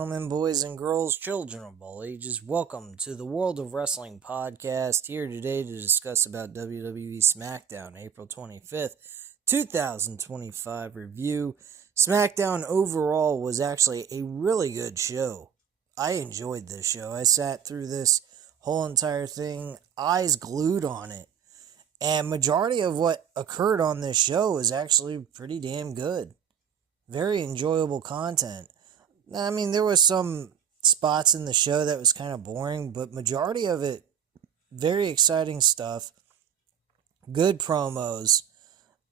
Gentlemen, boys and girls, children of all ages, welcome to the World of Wrestling podcast. Here today to discuss about WWE Smackdown, April 25th, 2025 review. Smackdown overall was actually a really good show. I enjoyed this show. I sat through this whole entire thing, eyes glued on it. And majority of what occurred on this show is actually pretty damn good. Very enjoyable content. I mean, there was some spots in the show that was kind of boring, but majority of it, very exciting stuff. Good promos.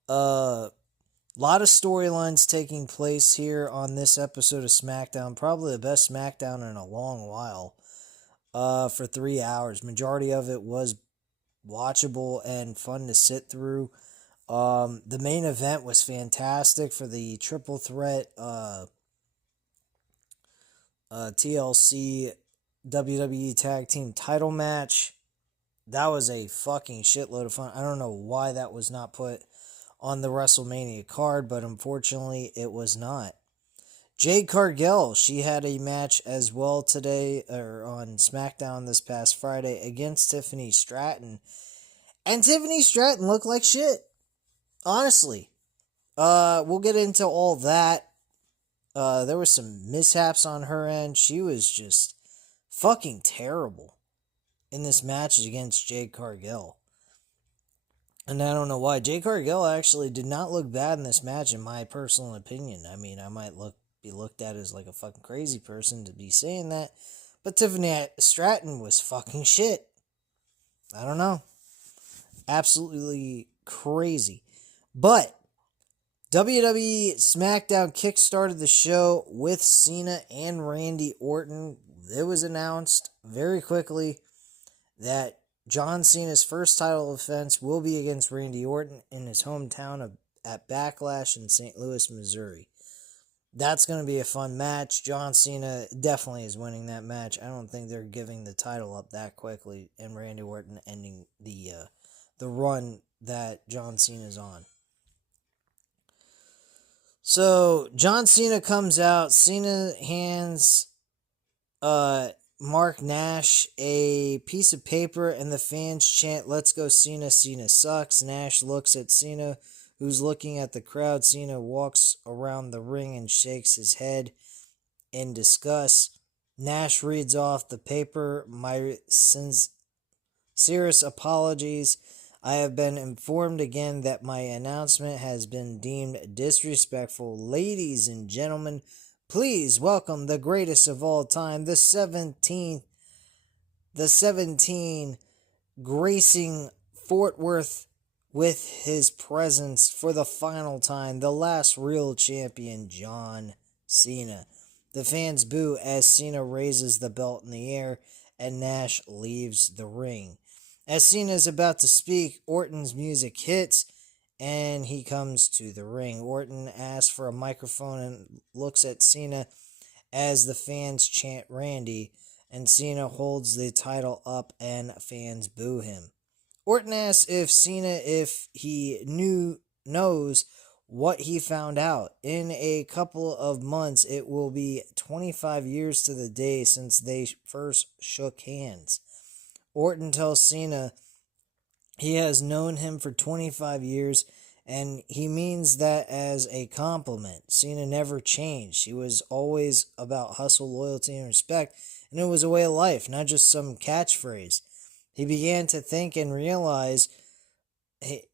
Lot of storylines taking place here on this episode of SmackDown. Probably the best SmackDown in a long while. For 3 hours. Majority of it was watchable and fun to sit through. The main event was fantastic for the triple threat TLC WWE Tag Team title match. That was a fucking shitload of fun. I don't know why that was not put on the WrestleMania card, but unfortunately it was not. Jade Cargill, she had a match as well today, or on SmackDown this past Friday, against Tiffany Stratton. And Tiffany Stratton looked like shit. Honestly. We'll get into all that. There was some mishaps on her end. She was just fucking terrible in this match against Jade Cargill. And I don't know why. Jade Cargill actually did not look bad in this match, in my personal opinion. I mean, I might be looked at as like a fucking crazy person to be saying that. But Tiffany Stratton was fucking shit. I don't know. Absolutely crazy. But WWE SmackDown kickstarted the show with Cena and Randy Orton. It was announced very quickly that John Cena's first title defense will be against Randy Orton in his hometown at Backlash in St. Louis, Missouri. That's going to be a fun match. John Cena definitely is winning that match. I don't think they're giving the title up that quickly, and Randy Orton ending the run that John Cena's on. So, John Cena comes out. Cena hands Mark Nash a piece of paper, and the fans chant, "Let's go Cena, Cena sucks." Nash looks at Cena, who's looking at the crowd. Cena walks around the ring and shakes his head in disgust. Nash reads off the paper, "My sincerest apologies. I have been informed again that my announcement has been deemed disrespectful. Ladies and gentlemen, please welcome the greatest of all time, the 17 gracing Fort Worth with his presence for the final time, the last real champion, John Cena." The fans boo as Cena raises the belt in the air and Nash leaves the ring. As Cena is about to speak, Orton's music hits, and he comes to the ring. Orton asks for a microphone and looks at Cena as the fans chant Randy, and Cena holds the title up and fans boo him. Orton asks if he knows what he found out. In a couple of months, it will be 25 years to the day since they first shook hands. Orton tells Cena he has known him for 25 years, and he means that as a compliment. Cena never changed. He was always about hustle, loyalty, and respect, and it was a way of life, not just some catchphrase. He began to think and realize that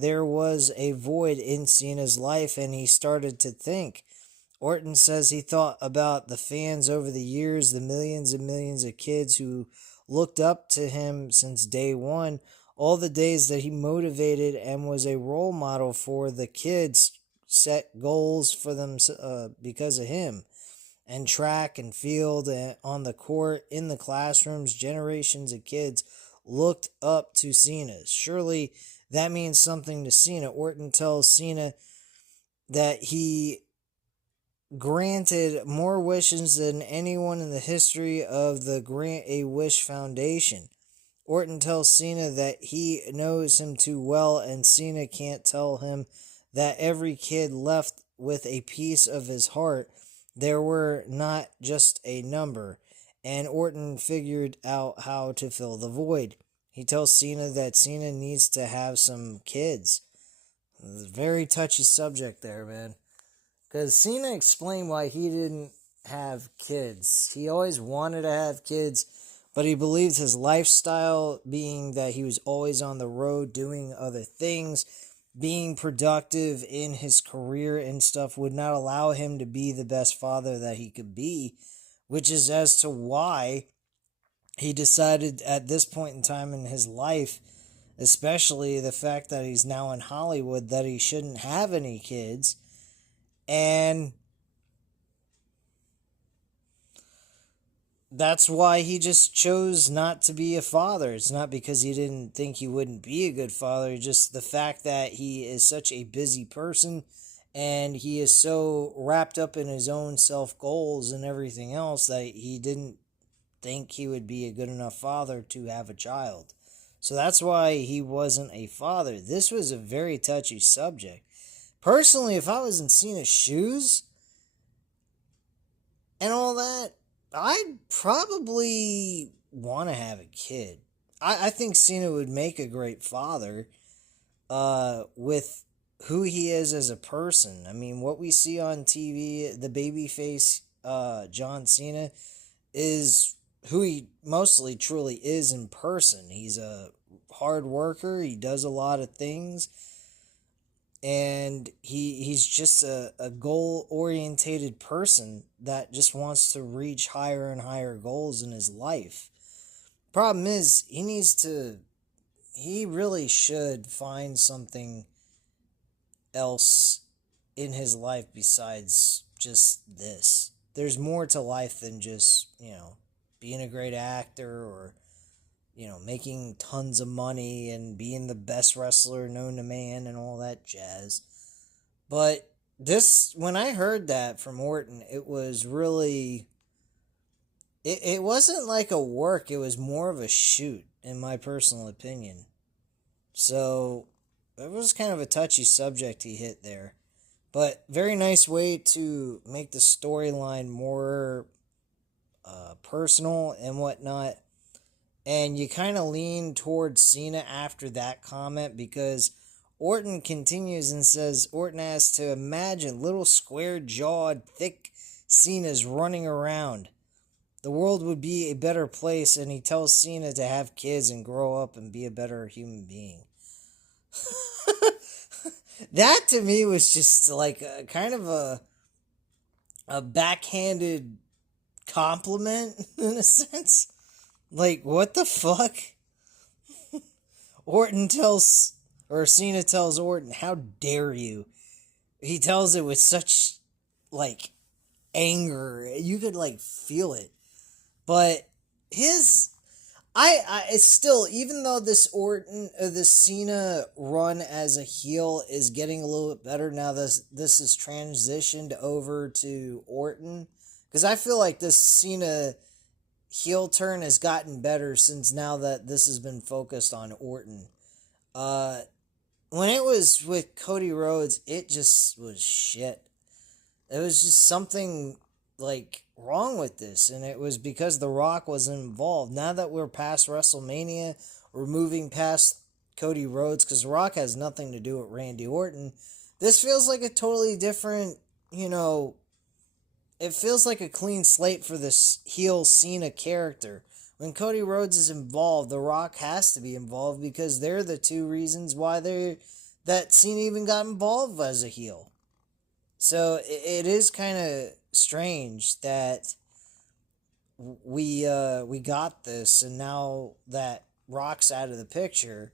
there was a void in Cena's life, and he started to think. Orton says he thought about the fans over the years, the millions and millions of kids who looked up to him since day one, all the days that he motivated and was a role model for the kids, set goals for them because of him, and track and field and on the court, in the classrooms, generations of kids looked up to Cena. Surely that means something to Cena. Orton tells Cena that he granted more wishes than anyone in the history of the Grant a Wish Foundation. Orton tells Cena that he knows him too well, and Cena can't tell him that every kid left with a piece of his heart. They were not just a number. And Orton figured out how to fill the void. He tells Cena that Cena needs to have some kids. It's a very touchy subject there, man. Because Cena explained why he didn't have kids. He always wanted to have kids, but he believed his lifestyle, being that he was always on the road doing other things, being productive in his career and stuff, would not allow him to be the best father that he could be, which is as to why he decided at this point in time in his life, especially the fact that he's now in Hollywood, that he shouldn't have any kids. And that's why he just chose not to be a father. It's not because he didn't think he wouldn't be a good father, just the fact that he is such a busy person and he is so wrapped up in his own self goals and everything else that he didn't think he would be a good enough father to have a child. So that's why he wasn't a father. This was a very touchy subject. Personally, if I was in Cena's shoes and all that, I'd probably want to have a kid. I think Cena would make a great father with who he is as a person. I mean, what we see on TV, the babyface John Cena, is who he mostly truly is in person. He's a hard worker. He does a lot of things. And he's just a goal-orientated person that just wants to reach higher and higher goals in his life. Problem is, he really should find something else in his life besides just this. There's more to life than just, being a great actor or, making tons of money and being the best wrestler known to man and all that jazz. But when I heard that from Orton, it was really, it wasn't like a work, it was more of a shoot, in my personal opinion. So, it was kind of a touchy subject he hit there. But very nice way to make the storyline more personal and whatnot. And you kind of lean towards Cena after that comment because Orton continues and says, Orton has to imagine little square-jawed, thick Cena's running around. The world would be a better place, and he tells Cena to have kids and grow up and be a better human being. That to me was just like a kind of a backhanded compliment in a sense. Like, what the fuck? Cena tells Orton, how dare you? He tells it with such, like, anger. You could, like, feel it. But it's still, even though this Cena run as a heel is getting a little bit better now this is transitioned over to Orton. Because I feel like this Cena heel turn has gotten better since now that this has been focused on Orton. When it was with Cody Rhodes, it just was shit. It was just something like wrong with this, and it was because The Rock wasn't involved. Now that we're past WrestleMania, we're moving past Cody Rhodes because The Rock has nothing to do with Randy Orton. This feels like a totally different, it feels like a clean slate for this heel Cena character. When Cody Rhodes is involved, The Rock has to be involved because they're the two reasons why that Cena even got involved as a heel. So it is kind of strange that we got this, and now that Rock's out of the picture,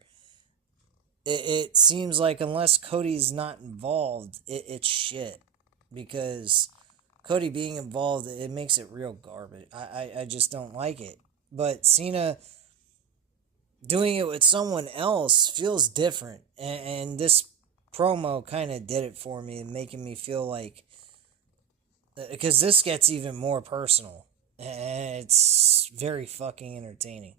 it seems like unless Cody's not involved, it's shit. Because Cody being involved, it makes it real garbage. I just don't like it. But Cena doing it with someone else feels different. And this promo kind of did it for me, making me feel like, because this gets even more personal. And it's very fucking entertaining.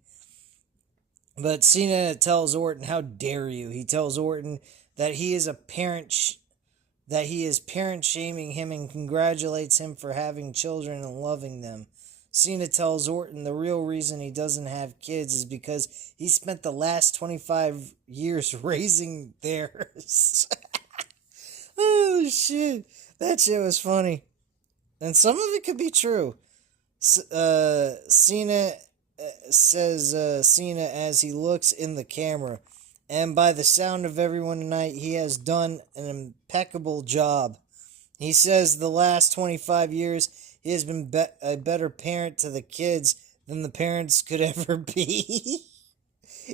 But Cena tells Orton, how dare you? He tells Orton that he is a parent that he is parent shaming him and congratulates him for having children and loving them. Cena tells Orton the real reason he doesn't have kids is because he spent the last 25 years raising theirs. Oh, shit. That shit was funny. And some of it could be true. Cena says Cena as he looks in the camera. And by the sound of everyone tonight, he has done an impeccable job. He says the last 25 years, he has been a better parent to the kids than the parents could ever be.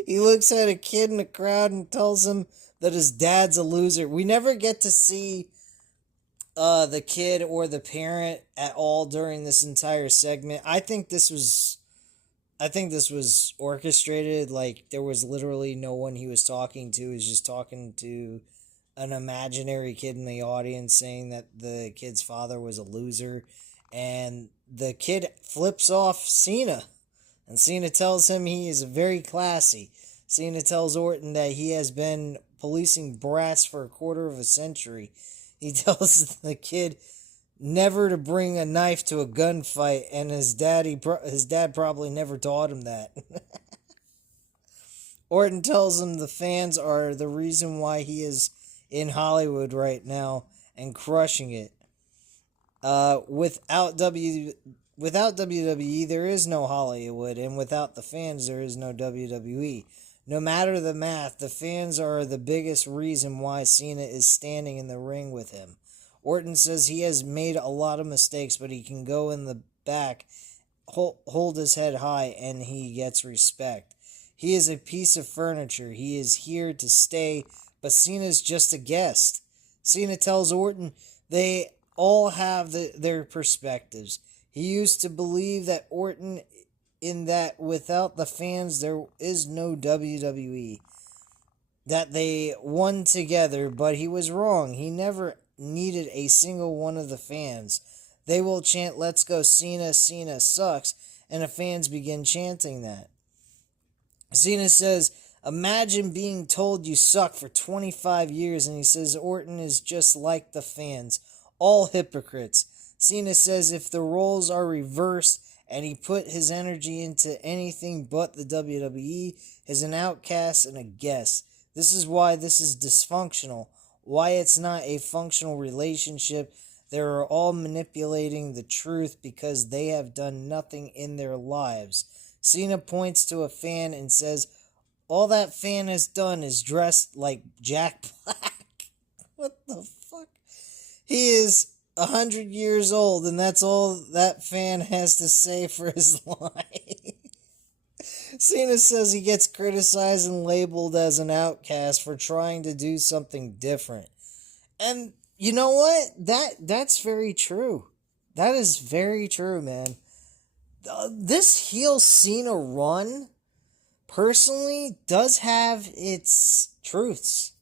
He looks at a kid in the crowd and tells him that his dad's a loser. We never get to see the kid or the parent at all during this entire segment. I think this was orchestrated. Like, there was literally no one he was talking to. He was just talking to an imaginary kid in the audience saying that the kid's father was a loser. And the kid flips off Cena. And Cena tells him he is very classy. Cena tells Orton that he has been policing brats for a quarter of a century. He tells the kid never to bring a knife to a gunfight, and his dad probably never taught him that. Orton tells him the fans are the reason why he is in Hollywood right now and crushing it. Without WWE, there is no Hollywood, and without the fans, there is no WWE. No matter the math, the fans are the biggest reason why Cena is standing in the ring with him. Orton says he has made a lot of mistakes, but he can go in the back, hold his head high, and he gets respect. He is a piece of furniture. He is here to stay, but Cena's just a guest. Cena tells Orton they all have their perspectives. He used to believe that Orton in that without the fans there is no WWE. That they won together, but he was wrong. He never needed a single one of the fans. They will chant, "Let's go Cena, Cena sucks," and the fans begin chanting that. Cena says, imagine being told you suck for 25 years, and he says Orton is just like the fans. All hypocrites. Cena says if the roles are reversed and he put his energy into anything but the WWE, is an outcast and a guest. This is why this is dysfunctional. Why it's not a functional relationship. They are all manipulating the truth because they have done nothing in their lives. Cena points to a fan and says, all that fan has done is dressed like Jack Black. What the fuck? He is 100 years old, and that's all that fan has to say for his line. Cena says he gets criticized and labeled as an outcast for trying to do something different. And you know what? That's very true. That is very true, man. This heel Cena run, personally, does have its truths.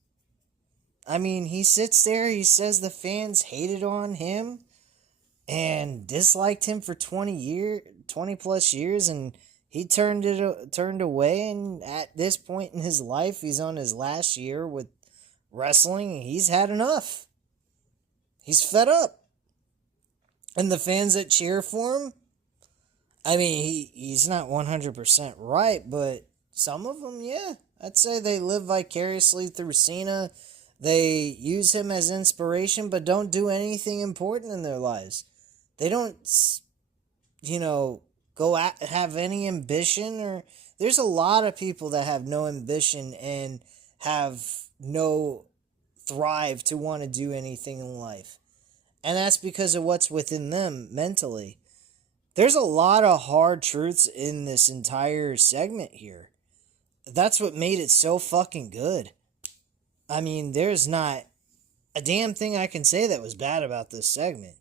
I mean, he sits there, he says the fans hated on him and disliked him for 20 plus years, and he turned away, and at this point in his life, he's on his last year with wrestling, and he's had enough. He's fed up. And the fans that cheer for him, I mean, he's not 100% right, but some of them, yeah. I'd say they live vicariously through Cena. They use him as inspiration, but don't do anything important in their lives. They don't, have any ambition. Or there's a lot of people that have no ambition and have no thrive to want to do anything in life. And that's because of what's within them mentally. There's a lot of hard truths in this entire segment here. That's what made it so fucking good. I mean, there's not a damn thing I can say that was bad about this segment.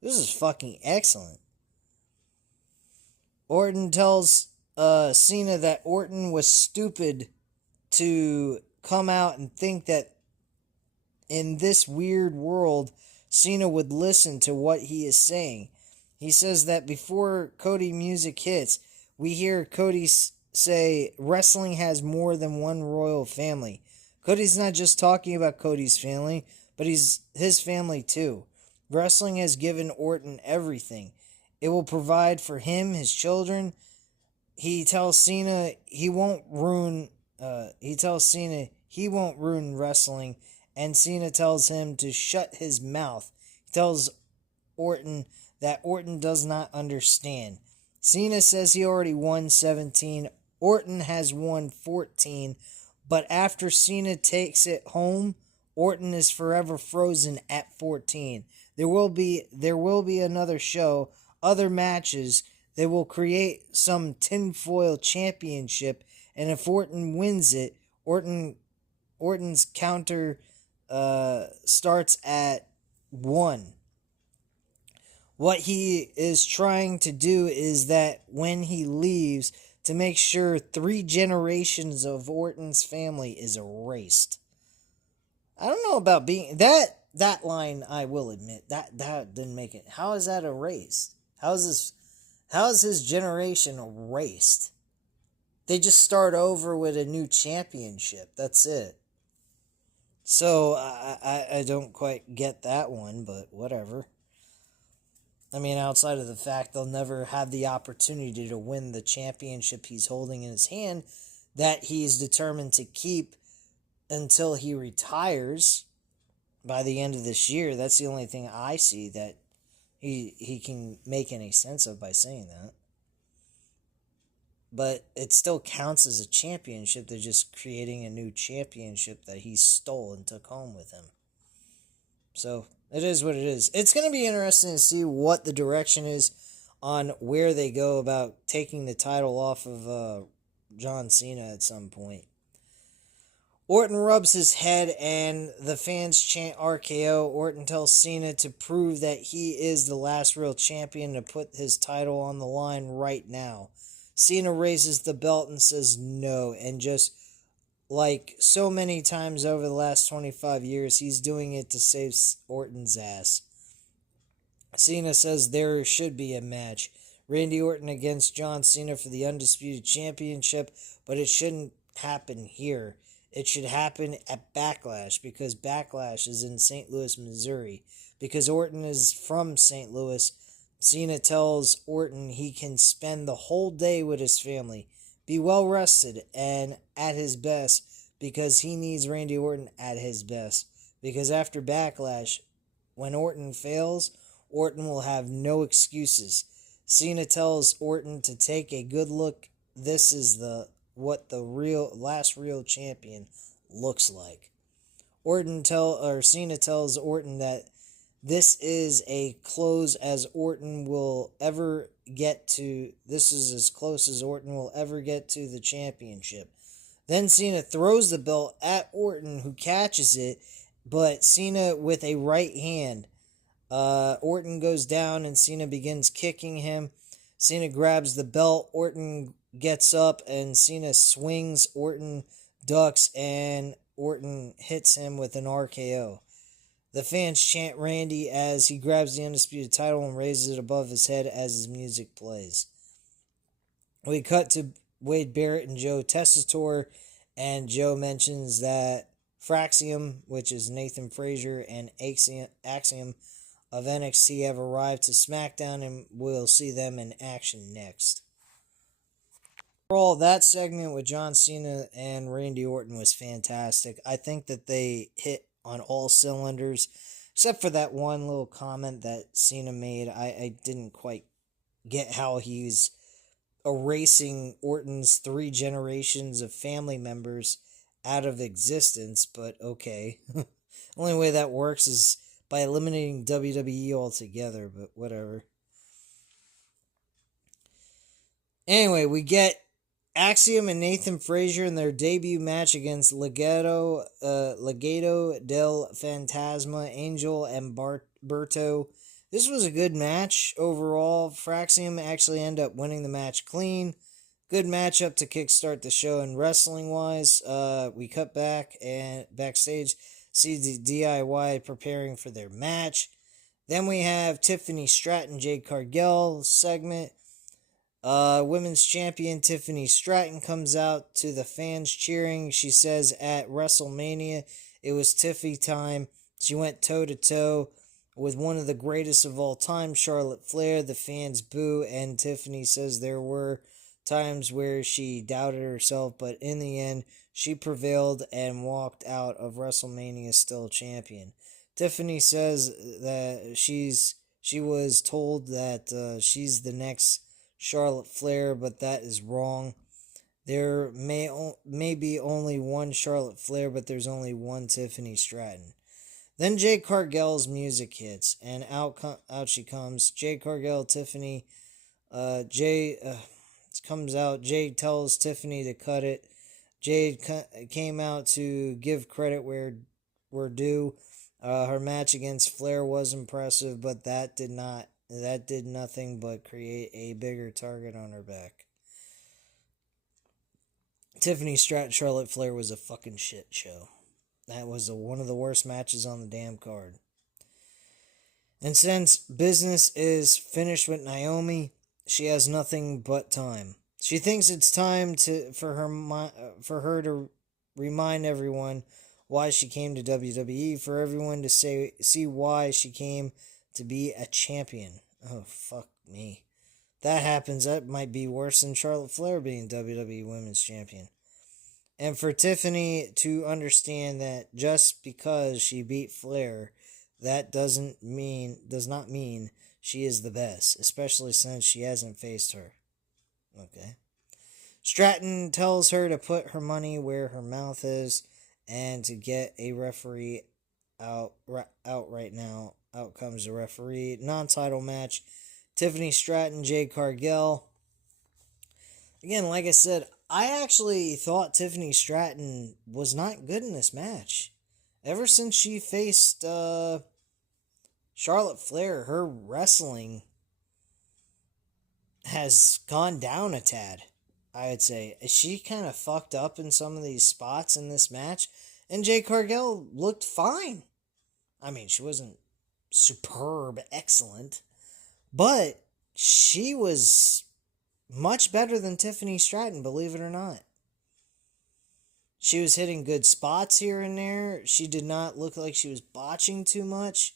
This is fucking excellent. Orton tells Cena that Orton was stupid to come out and think that in this weird world, Cena would listen to what he is saying. He says that before Cody music hits, we hear Cody say wrestling has more than one royal family. Cody's not just talking about Cody's family, but but he's his family too. Wrestling has given Orton everything. It will provide for him, his children. He tells Cena he won't ruin. He tells Cena he won't ruin wrestling, and Cena tells him to shut his mouth. He tells Orton that Orton does not understand. Cena says he already won 17. Orton has won 14, but after Cena takes it home, Orton is forever frozen at 14. There will be another show, other matches. They will create some tinfoil championship, and if Orton wins it, Orton's counter starts at 1. What he is trying to do is that when he leaves, to make sure 3 generations of Orton's family is erased. I don't know about being that line. I will admit that didn't make it. How is that erased? How is his generation erased? They just start over with a new championship. That's it. So I don't quite get that one, but whatever. I mean, outside of the fact they'll never have the opportunity to win the championship he's holding in his hand, that he's determined to keep until he retires by the end of this year. That's the only thing I see that he can make any sense of by saying that. But it still counts as a championship. They're just creating a new championship that he stole and took home with him. So it is what it is. It's going to be interesting to see what the direction is on where they go about taking the title off of John Cena at some point. Orton rubs his head and the fans chant RKO. Orton tells Cena to prove that he is the last real champion, to put his title on the line right now. Cena raises the belt and says no, and just like so many times over the last 25 years, he's doing it to save Orton's ass. Cena says there should be a match. Randy Orton against John Cena for the Undisputed Championship, but it shouldn't happen here. It should happen at Backlash, because Backlash is in St. Louis, Missouri. Because Orton is from St. Louis, Cena tells Orton he can spend the whole day with his family, be well rested and at his best, because he needs Randy Orton at his best. Because after Backlash, when Orton fails, Orton will have no excuses. Cena tells Orton to take a good look. This is what the last real champion looks like. Cena tells Orton that this is a close as Orton will ever get to. This is as close as Orton will ever get to the championship. Then Cena throws the belt at Orton, who catches it, but Cena with a right hand. Orton goes down and Cena begins kicking him. Cena grabs the belt. Orton gets up and Cena swings. Orton ducks and Orton hits him with an RKO. The fans chant Randy as he grabs the Undisputed title and raises it above his head as his music plays. We cut to Wade Barrett and Joe Tessitore, and Joe mentions that Fraxium, which is Nathan Frazier, and Axiom of NXT have arrived to Smackdown, and we'll see them in action next. Overall, that segment with John Cena and Randy Orton was fantastic. I think that they hit on all cylinders, except for that one little comment that Cena made. I didn't quite get how he's erasing Orton's 3 generations of family members out of existence, but okay. The only way that works is by eliminating WWE altogether, but whatever. Anyway, we get Axiom and Nathan Frazier in their debut match against Legado del Fantasma, Angel and Berto. This was a good match overall. Fraxium actually ended up winning the match clean. Good matchup to kickstart the show. And wrestling-wise, we cut back and backstage, see the DIY preparing for their match. Then we have Tiffany Stratton, Jade Cargill segment. Women's champion Tiffany Stratton comes out to the fans cheering. She says at WrestleMania it was Tiffy time She went toe-to-toe with one of the greatest of all time, Charlotte Flair. The fans boo, and Tiffany says there were times where she doubted herself, but in the end, she prevailed and walked out of WrestleMania still champion. Tiffany says that she was told that she's the next Charlotte Flair, but that is wrong. There may be only one Charlotte Flair, but there's only one Tiffany Stratton. Then Jade Cargill's music hits, and out she comes. Jade Cargill, Tiffany. Comes out. Jade tells Tiffany to cut it. Jade came out to give credit where due. Her match against Flair was impressive, but that did nothing but create a bigger target on her back. Tiffany Stratton Charlotte Flair was a fucking shit show. That was one of the worst matches on the damn card. And since business is finished with Naomi, she has nothing but time. She thinks it's time for her to remind everyone why she came to WWE, for everyone to see why she came to be a champion. Oh, fuck me. That happens, that might be worse than Charlotte Flair being WWE Women's Champion. And for Tiffany to understand that just because she beat Flair, that does not mean she is the best, especially since she hasn't faced her. Okay. Stratton tells her to put her money where her mouth is and to get a referee out right now. Out comes the referee. Non-title match. Tiffany Stratton, Jade Cargill. Again, like I said, I actually thought Tiffany Stratton was not good in this match. Ever since she faced Charlotte Flair, her wrestling has gone down a tad, I would say. She kind of fucked up in some of these spots in this match, and Jade Cargill looked fine. I mean, she wasn't superb, excellent, but she was much better than Tiffany Stratton, believe it or not. She was hitting good spots here and there. She did not look like she was botching too much.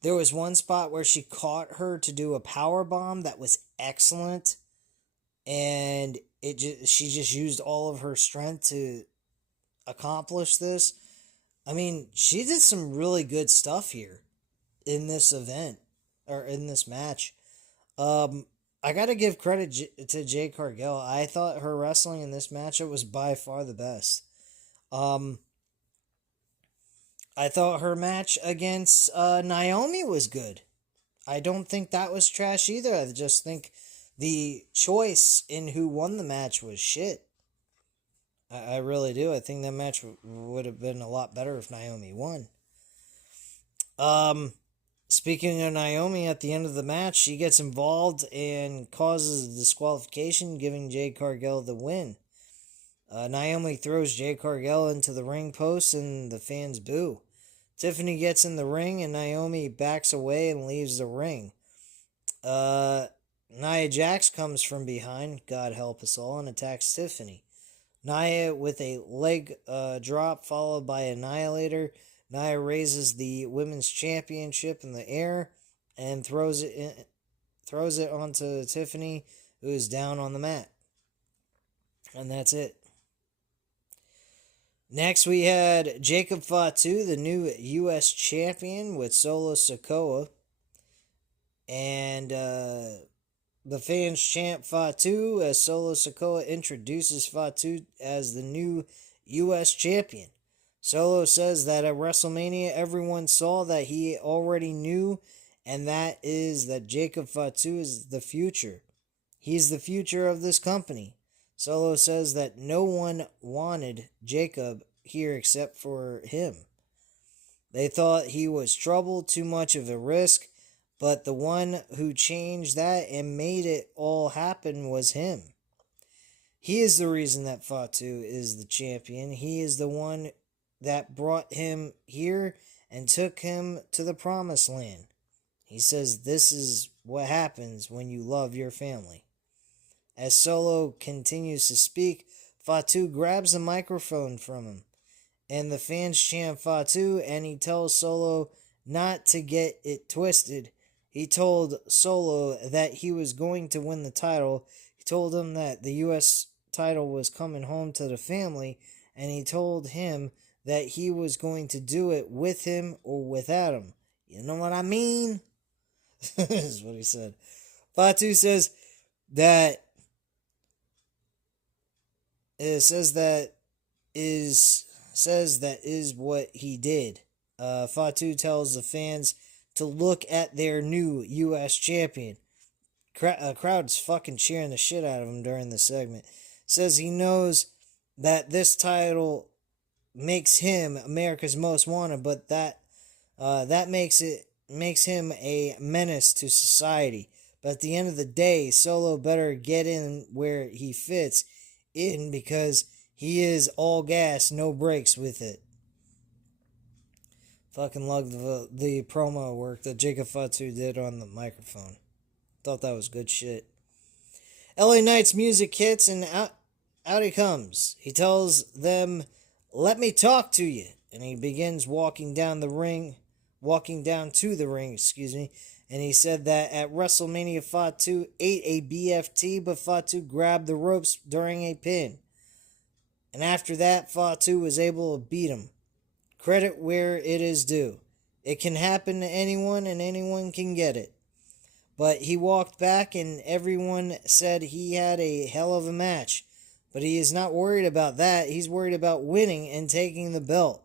There was one spot where she caught her to do a power bomb that was excellent, and she just used all of her strength to accomplish this. I mean, she did some really good stuff here in this event, or in this match. I gotta give credit to Jade Cargill. I thought her wrestling in this matchup was by far the best. I thought her match against Naomi was good. I don't think that was trash either. I just think the choice in who won the match was shit. I really do. I think that match would have been a lot better if Naomi won. Speaking of Naomi, at the end of the match, she gets involved and causes a disqualification, giving Jade Cargill the win. Naomi throws Jade Cargill into the ring post, and the fans boo. Tiffany gets in the ring, and Naomi backs away and leaves the ring. Nia Jax comes from behind, God help us all, and attacks Tiffany. Nia with a leg drop followed by Annihilator. Nia raises the women's championship in the air and throws it onto Tiffany, who is down on the mat. And that's it. Next, we had Jacob Fatu, the new U.S. champion, with Solo Sikoa. And the fans chant Fatu as Solo Sikoa introduces Fatu as the new U.S. champion. Solo says that at WrestleMania, everyone saw that he already knew, and that is that Jacob Fatu is the future. He's the future of this company. Solo says that no one wanted Jacob here except for him. They thought he was trouble, too much of a risk, but the one who changed that and made it all happen was him. He is the reason that Fatu is the champion. He is the one that brought him here and took him to the promised land. He says this is what happens when you love your family. As Solo continues to speak, Fatu grabs the microphone from him and the fans chant Fatu, and he tells Solo not to get it twisted. He told Solo that he was going to win the title. He told him that the U.S. title was coming home to the family, and he told him that he was going to do it with him or without him. You know what I mean? This is what he said. Fatu says that is what he did. Fatu tells the fans to look at their new U.S. champion. Crowd's fucking cheering the shit out of him during the segment. Says he knows that this title makes him America's most wanted, but that makes him a menace to society. But at the end of the day, Solo better get in where he fits in because he is all gas, no brakes with it. Fucking love the promo work that Jacob Fatu did on the microphone. Thought that was good shit. LA Knight's music hits and out he comes. He tells them, "Let me talk to you." And he begins walking down to the ring, and he said that at WrestleMania Fatu ate a BFT, but Fatu grabbed the ropes during a pin. And after that, Fatu was able to beat him. Credit where it is due. It can happen to anyone, and anyone can get it. But he walked back, and everyone said he had a hell of a match. But he is not worried about that. He's worried about winning and taking the belt.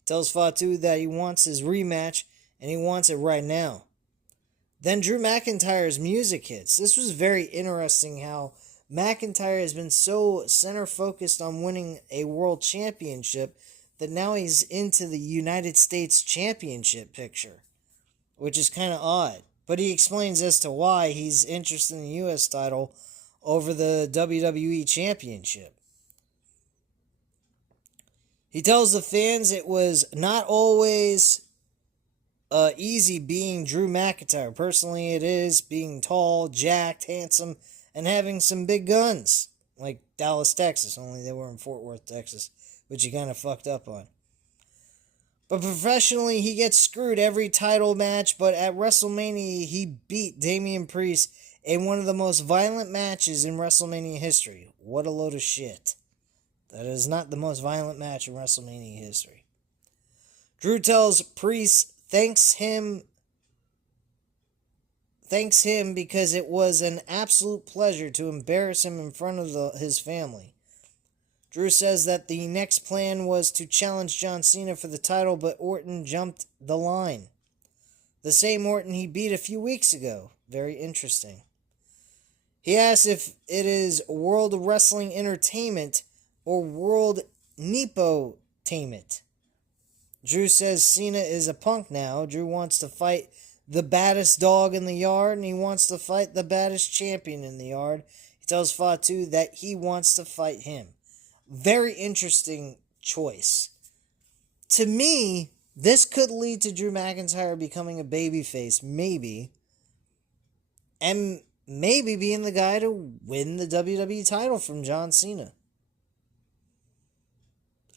He tells Fatu that he wants his rematch, and he wants it right now. Then Drew McIntyre's music hits. This was very interesting how McIntyre has been so center-focused on winning a world championship that now he's into the United States Championship picture, which is kind of odd. But he explains as to why he's interested in the U.S. title over the WWE Championship. He tells the fans it was not always easy being Drew McIntyre. Personally, it is being tall, jacked, handsome, and having some big guns. Like Dallas, Texas, only they were in Fort Worth, Texas, which he kind of fucked up on. But professionally, he gets screwed every title match, but at WrestleMania, he beat Damian Priest in one of the most violent matches in WrestleMania history. What a load of shit. That is not the most violent match in WrestleMania history. Drew tells Priest thanks him because it was an absolute pleasure to embarrass him in front of his family. Drew says that the next plan was to challenge John Cena for the title, but Orton jumped the line. The same Orton he beat a few weeks ago. Very interesting. He asks if it is World Wrestling Entertainment or World Nepotainment. Drew says Cena is a punk now. Drew wants to fight the baddest dog in the yard, and he wants to fight the baddest champion in the yard. He tells Fatu that he wants to fight him. Very interesting choice. To me, this could lead to Drew McIntyre becoming a babyface, maybe. And maybe being the guy to win the WWE title from John Cena.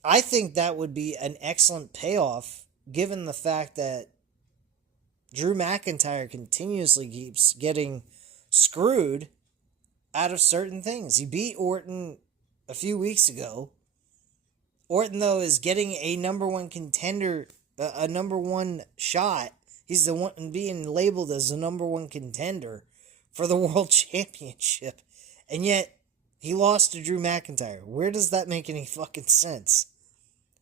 I think that would be an excellent payoff, given the fact that Drew McIntyre continuously keeps getting screwed out of certain things. He beat Orton a few weeks ago. Orton, though, is getting a number one contender, a number one shot. He's the one being labeled as the number one contender for the World Championship. And yet, he lost to Drew McIntyre. Where does that make any fucking sense?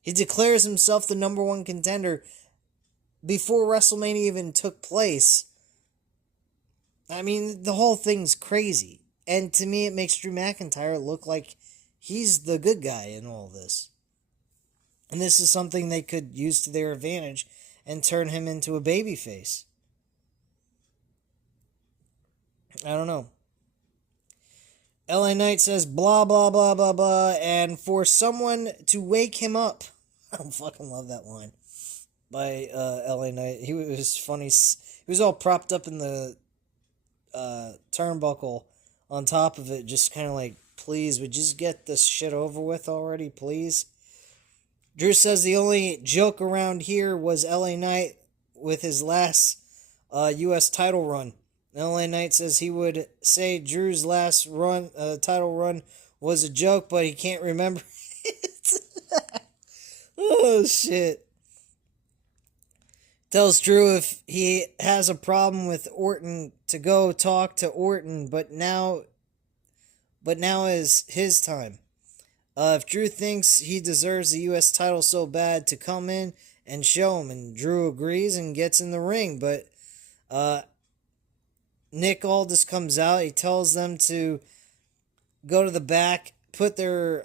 He declares himself the number one contender before WrestleMania even took place. I mean, the whole thing's crazy. And to me, it makes Drew McIntyre look like he's the good guy in all this. And this is something they could use to their advantage and turn him into a babyface. I don't know. LA Knight says blah, blah, blah, blah, blah, and for someone to wake him up. I fucking love that line by LA Knight. He was funny. He was all propped up in the turnbuckle on top of it, just kind of like, please, would you just get this shit over with already, please? Drew says the only joke around here was LA Knight with his last U.S. title run. LA Knight says he would say Drew's last title run was a joke, but he can't remember it. Oh, shit. Tells Drew if he has a problem with Orton to go talk to Orton, but now is his time. If Drew thinks he deserves the U.S. title so bad, to come in and show him. And Drew agrees and gets in the ring. But Nick Aldis comes out. He tells them to go to the back, put their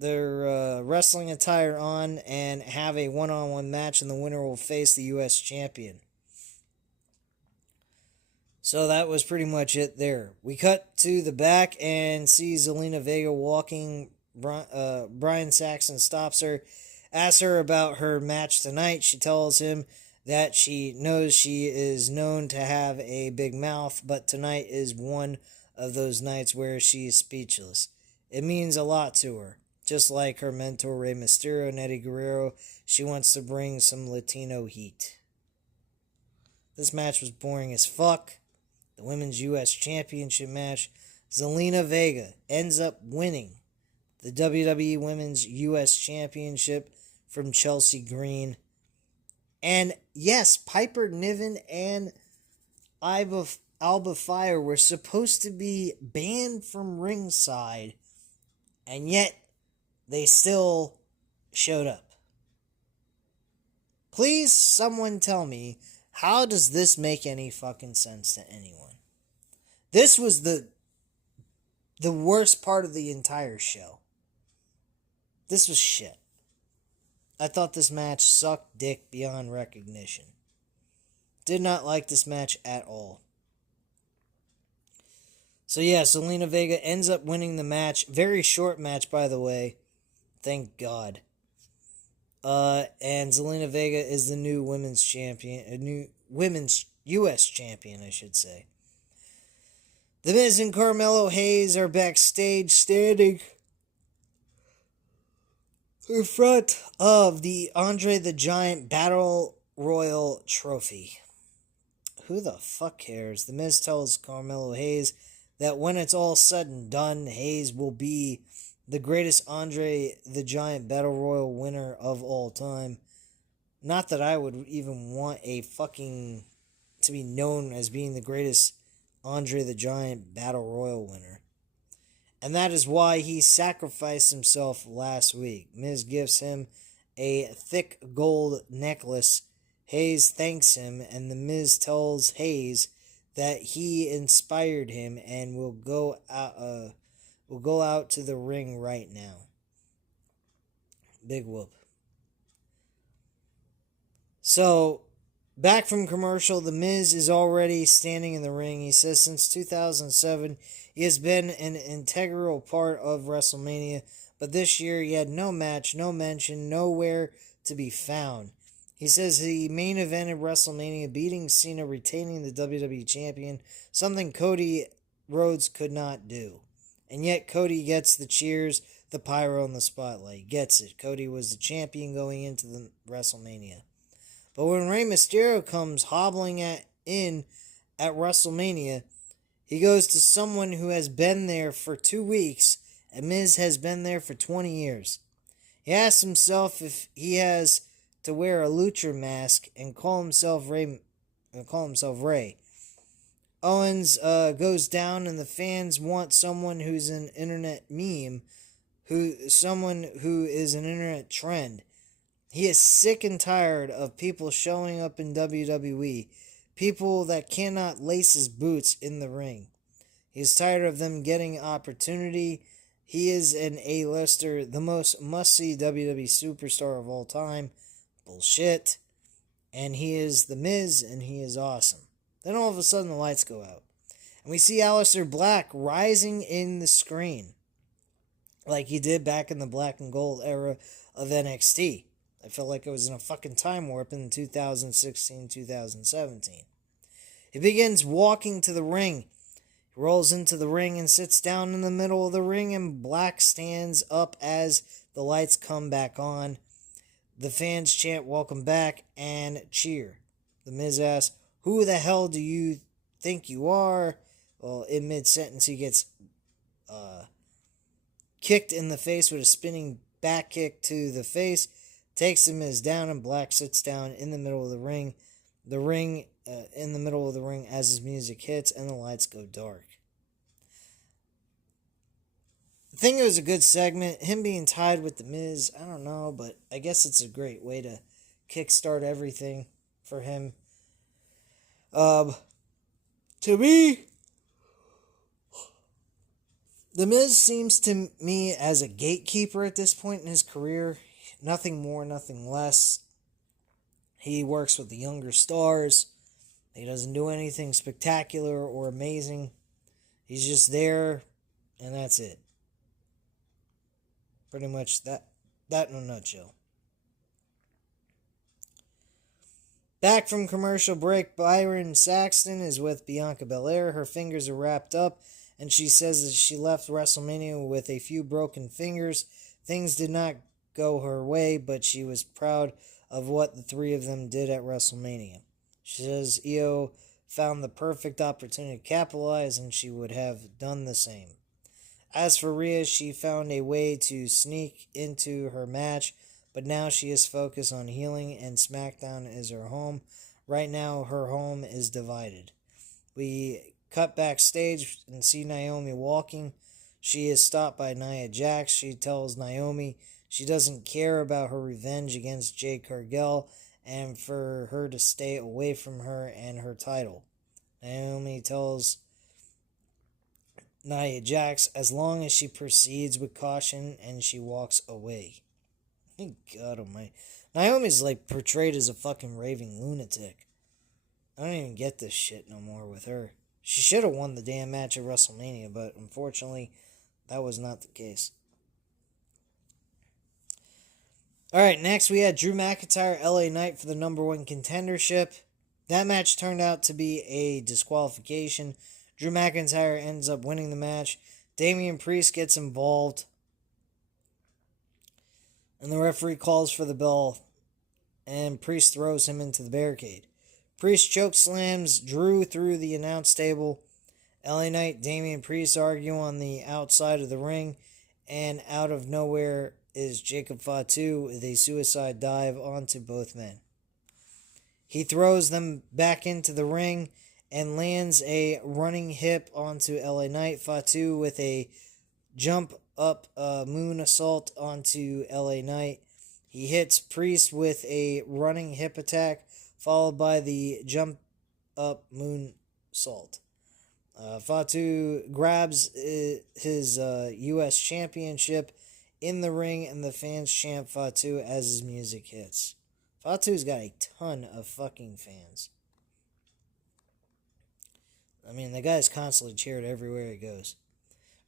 wrestling attire on, and have a one-on-one match, and the winner will face the U.S. champion. So that was pretty much it there. We cut to the back and see Zelina Vega walking. Brian Saxon stops her, asks her about her match tonight. She tells him that she knows she is known to have a big mouth, but tonight is one of those nights where she is speechless. It means a lot to her. Just like her mentor Rey Mysterio and Eddie Guerrero, she wants to bring some Latino heat. This match was boring as fuck. The Women's U.S. Championship match, Zelina Vega ends up winning the WWE Women's U.S. Championship from Chelsea Green. And yes, Piper Niven and Alba Fire were supposed to be banned from ringside, and yet they still showed up. Please, someone tell me, how does this make any fucking sense to anyone? This was the worst part of the entire show. This was shit. I thought this match sucked dick beyond recognition. Did not like this match at all. So yeah, Zelina Vega ends up winning the match. Very short match, by the way. Thank God. And Zelina Vega is the new women's champion, a new women's U.S. champion, I should say. The Miz and Carmelo Hayes are backstage standing in front of the Andre the Giant Battle Royal Trophy. Who the fuck cares? The Miz tells Carmelo Hayes that when it's all said and done, Hayes will be the greatest Andre the Giant Battle Royal winner of all time. Not that I would even want a fucking to be known as being the greatest Andre the Giant Battle Royal winner. And that is why he sacrificed himself last week. Miz gives him a thick gold necklace. Hayes thanks him, and the Miz tells Hayes that he inspired him and will go out to the ring right now. Big whoop. So, back from commercial, the Miz is already standing in the ring. He says since 2007, he has been an integral part of WrestleMania, but this year he had no match, no mention, nowhere to be found. He says he main evented WrestleMania, beating Cena, retaining the WWE Champion, something Cody Rhodes could not do. And yet Cody gets the cheers, the pyro, and the spotlight. Gets it. Cody was the champion going into the WrestleMania. But when Rey Mysterio comes hobbling in at WrestleMania, he goes to someone who has been there for 2 weeks, and Miz has been there for 20 years. He asks himself if he has to wear a lucha mask and call himself Ray. Owens goes down, and the fans want someone who's an internet meme, someone who is an internet trend. He is sick and tired of people showing up in WWE, people that cannot lace his boots in the ring. He is tired of them getting opportunity. He is an A-lister, the most must-see WWE superstar of all time. Bullshit. And he is the Miz, and he is awesome. Then all of a sudden the lights go out. And we see Aleister Black rising in the screen. Like he did back in the black and gold era of NXT. I felt like I was in a fucking time warp in 2016-2017. He begins walking to the ring. He rolls into the ring and sits down in the middle of the ring, and Black stands up as The lights come back on. The fans chant welcome back and cheer. The Miz asks, "Who the hell do you think you are?" Well, in mid-sentence, he gets kicked in the face with a spinning back kick to the face, takes the Miz down, and Black sits down in the middle of the ring. In the middle of the ring as his music hits and the lights go dark. I think it was a good segment. Him being tied with the Miz, I don't know, but I guess it's a great way to kickstart everything for him. To me, the Miz seems to me as a gatekeeper at this point in his career. Nothing more, nothing less. He works with the younger stars. He doesn't do anything spectacular or amazing. He's just there, and that's it. Pretty much that in a nutshell. Back from commercial break, Byron Saxton is with Bianca Belair. Her fingers are wrapped up, and she says that she left WrestleMania with a few broken fingers. Things did not go her way, but she was proud of what the three of them did at WrestleMania. She says Io found the perfect opportunity to capitalize, and she would have done the same. As for Rhea, she found a way to sneak into her match, but now she is focused on healing, and Smackdown is her home. Right now, her home is divided. We cut backstage and see Naomi walking. She is stopped by Nia Jax. She tells Naomi she doesn't care about her revenge against Jade Cargill and for her to stay away from her and her title. Naomi tells Nia Jax as long as she proceeds with caution, and she walks away. God almighty. Naomi's like portrayed as a fucking raving lunatic. I don't even get this shit no more with her. She should have won the damn match at WrestleMania, but unfortunately, that was not the case. Alright, next we had Drew McIntyre, LA Knight for the number one contendership. That match turned out to be a disqualification. Drew McIntyre ends up winning the match. Damian Priest gets involved, and the referee calls for the bell, and Priest throws him into the barricade. Priest chokeslams Drew through the announce table. LA Knight, Damian Priest argue on the outside of the ring, and out of nowhere is Jacob Fatu with a suicide dive onto both men. He throws them back into the ring and lands a running hip onto LA Knight. Fatu with a jump up moon assault onto LA Knight. He hits Priest with a running hip attack, followed by the jump up moon sault. Fatu grabs his U.S. championship in the ring, and the fans chant Fatu as his music hits. Fatu's got a ton of fucking fans. I mean, the guy's constantly cheered everywhere he goes.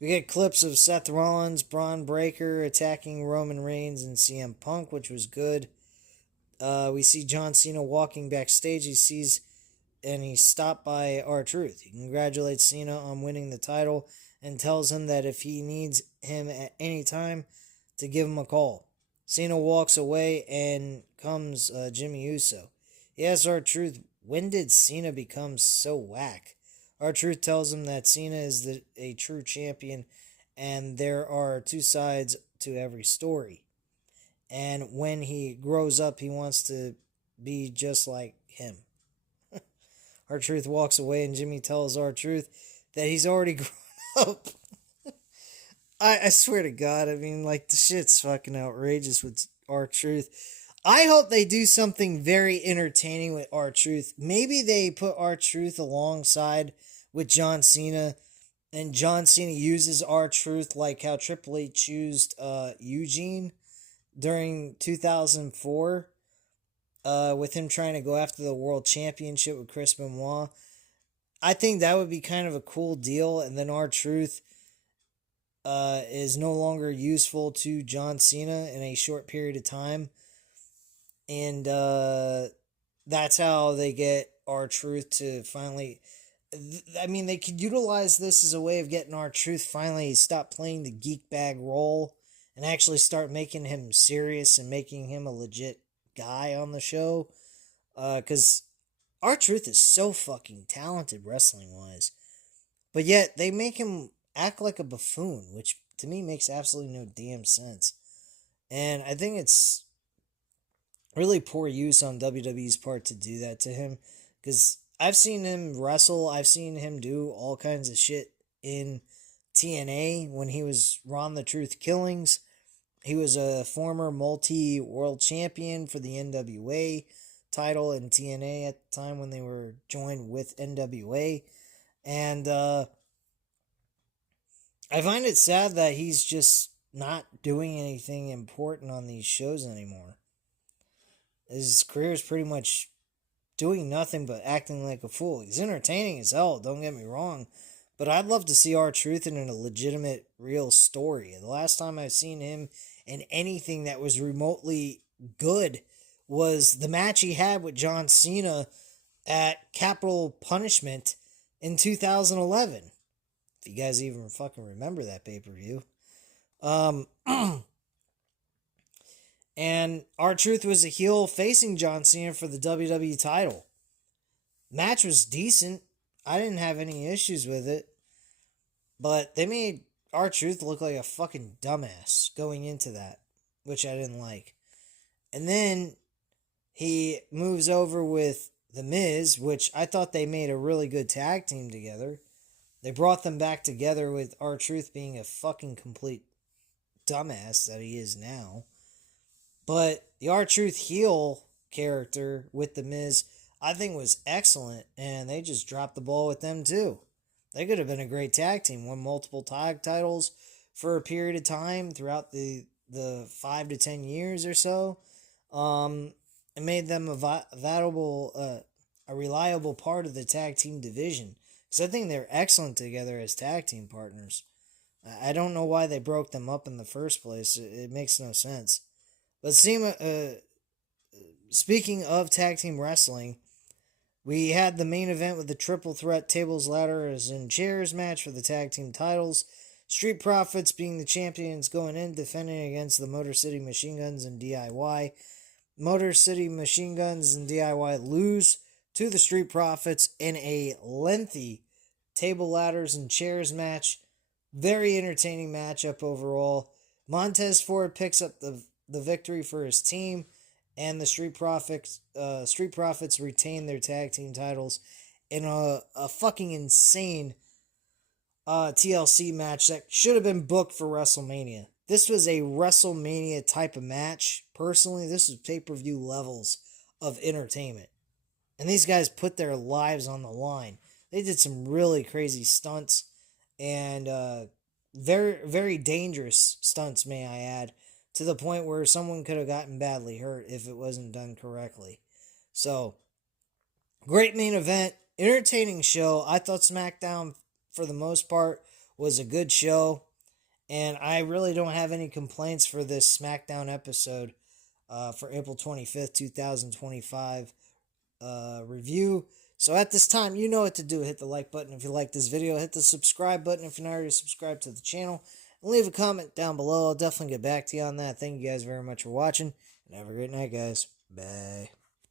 We get clips of Seth Rollins, Braun Breaker attacking Roman Reigns and CM Punk, which was good. We see John Cena walking backstage. He's stopped by R-Truth. He congratulates Cena on winning the title and tells him that if he needs him at any time, to give him a call. Cena walks away and comes Jimmy Uso. He asks R-Truth, when did Cena become so whack? R-Truth tells him that Cena is a true champion, and there are two sides to every story. And when he grows up, he wants to be just like him. R-Truth walks away, and Jimmy tells R-Truth that he's already grown up. I swear to God, I mean, like, the shit's fucking outrageous with R-Truth. I hope they do something very entertaining with R-Truth. Maybe they put R-Truth alongside with John Cena, and John Cena uses R-Truth like how Triple H used Eugene during 2004, with him trying to go after the World Championship with Chris Benoit. I think that would be kind of a cool deal, and then R-Truth is no longer useful to John Cena in a short period of time. And that's how they get R-Truth to finally... I mean, they could utilize this as a way of getting R-Truth finally stop playing the geek bag role and actually start making him serious and making him a legit guy on the show. Because R-Truth is so fucking talented wrestling wise, but yet they make him act like a buffoon, which to me makes absolutely no damn sense. And I think it's really poor use on WWE's part to do that to him, because I've seen him wrestle, I've seen him do all kinds of shit in TNA when he was Ron the Truth Killings. He was a former multi-world champion for the NWA title in TNA at the time when they were joined with NWA. And I find it sad that he's just not doing anything important on these shows anymore. His career is pretty much doing nothing but acting like a fool. He's entertaining as hell, don't get me wrong, but I'd love to see R-Truth in a legitimate, real story. The last time I've seen him in anything that was remotely good was the match he had with John Cena at Capital Punishment in 2011. If you guys even fucking remember that pay-per-view. And R-Truth was a heel facing John Cena for the WWE title. Match was decent. I didn't have any issues with it. But they made R-Truth look like a fucking dumbass going into that, which I didn't like. And then he moves over with The Miz, which I thought they made a really good tag team together. They brought them back together with R-Truth being a fucking complete dumbass that he is now. But the R-Truth heel character with The Miz, I think, was excellent, and they just dropped the ball with them too. They could have been a great tag team, won multiple tag titles for a period of time throughout the 5 to 10 years or so, and made them a reliable part of the tag team division. Because I think they're excellent together as tag team partners. I don't know why they broke them up in the first place. It makes no sense. But speaking of tag team wrestling, we had the main event with the triple threat tables, ladders, and chairs match for the tag team titles. Street Profits being the champions going in, defending against the Motor City Machine Guns and DIY. Motor City Machine Guns and DIY lose to the Street Profits in a lengthy table, ladders, and chairs match. Very entertaining matchup overall. Montez Ford picks up the victory for his team, and the Street Profits retain their tag team titles in a fucking insane TLC match that should have been booked for WrestleMania. This was a WrestleMania type of match. Personally, this was pay-per-view levels of entertainment. And these guys put their lives on the line. They did some really crazy stunts, and very, very dangerous stunts, may I add, to the point where someone could have gotten badly hurt if it wasn't done correctly. So, great main event, entertaining show. I thought Smackdown, for the most part, was a good show, and I really don't have any complaints for this Smackdown episode for April 25th, 2025 review. So at this time, you know what to do. Hit the like button if you like this video. Hit the subscribe button if you're not already subscribed to the channel. And leave a comment down below. I'll definitely get back to you on that. Thank you guys very much for watching. And have a great night, guys. Bye.